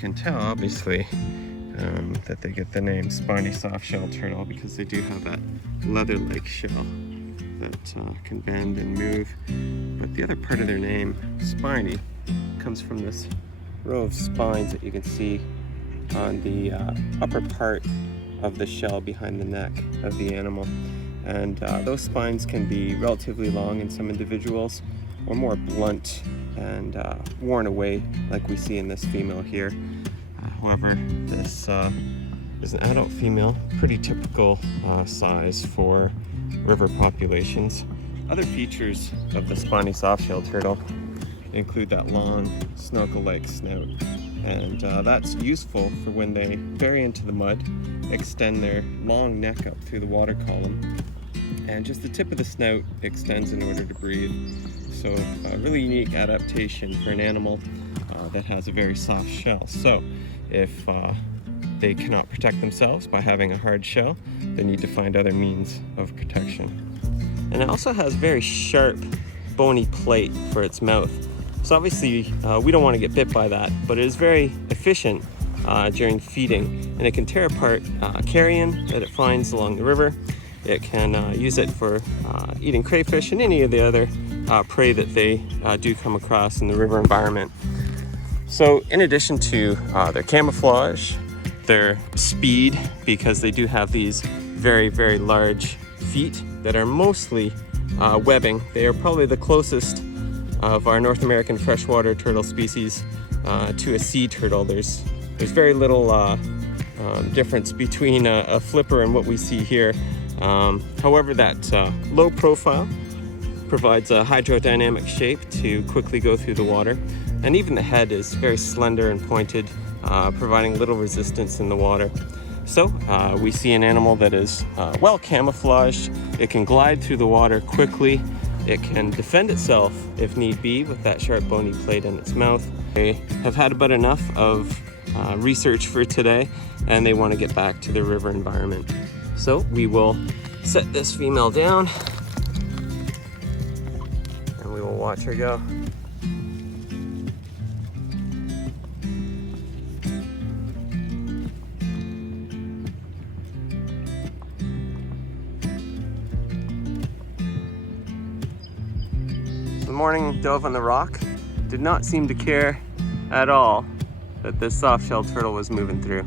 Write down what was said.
can tell, obviously, that they get the name Spiny Softshell turtle because they do have that leather-like shell that can bend and move. But the other part of their name, spiny, comes from this row of spines that you can see on the upper part of the shell behind the neck of the animal. And those spines can be relatively long in some individuals, or more blunt and worn away like we see in this female here. However, this is an adult female, pretty typical size for river populations. Other features of the spiny softshell turtle include that long snorkel-like snout, and that's useful for when they bury into the mud, extend their long neck up through the water column, and just the tip of the snout extends in order to breathe. So a really unique adaptation for an animal that has a very soft shell. So if they cannot protect themselves by having a hard shell, they need to find other means of protection. And it also has very sharp, bony plate for its mouth. So obviously we don't want to get bit by that, but it is very efficient during feeding, and it can tear apart carrion that it finds along the river. It can use it for eating crayfish and any of the other prey that they do come across in the river environment. So in addition to their camouflage, their speed, because they do have these very, very large feet that are mostly webbing. They are probably the closest of our North American freshwater turtle species to a sea turtle. There's very little difference between a flipper and what we see here. However, that low profile provides a hydrodynamic shape to quickly go through the water, and even the head is very slender and pointed, providing little resistance in the water. So we see an animal that is well camouflaged. It can glide through the water quickly. It can defend itself if need be with that sharp bony plate in its mouth. They have had about enough of research for today, and they want to get back to the river environment. So we will set this female down and we will watch her go. The morning dove on the rock did not seem to care at all that this softshell turtle was moving through.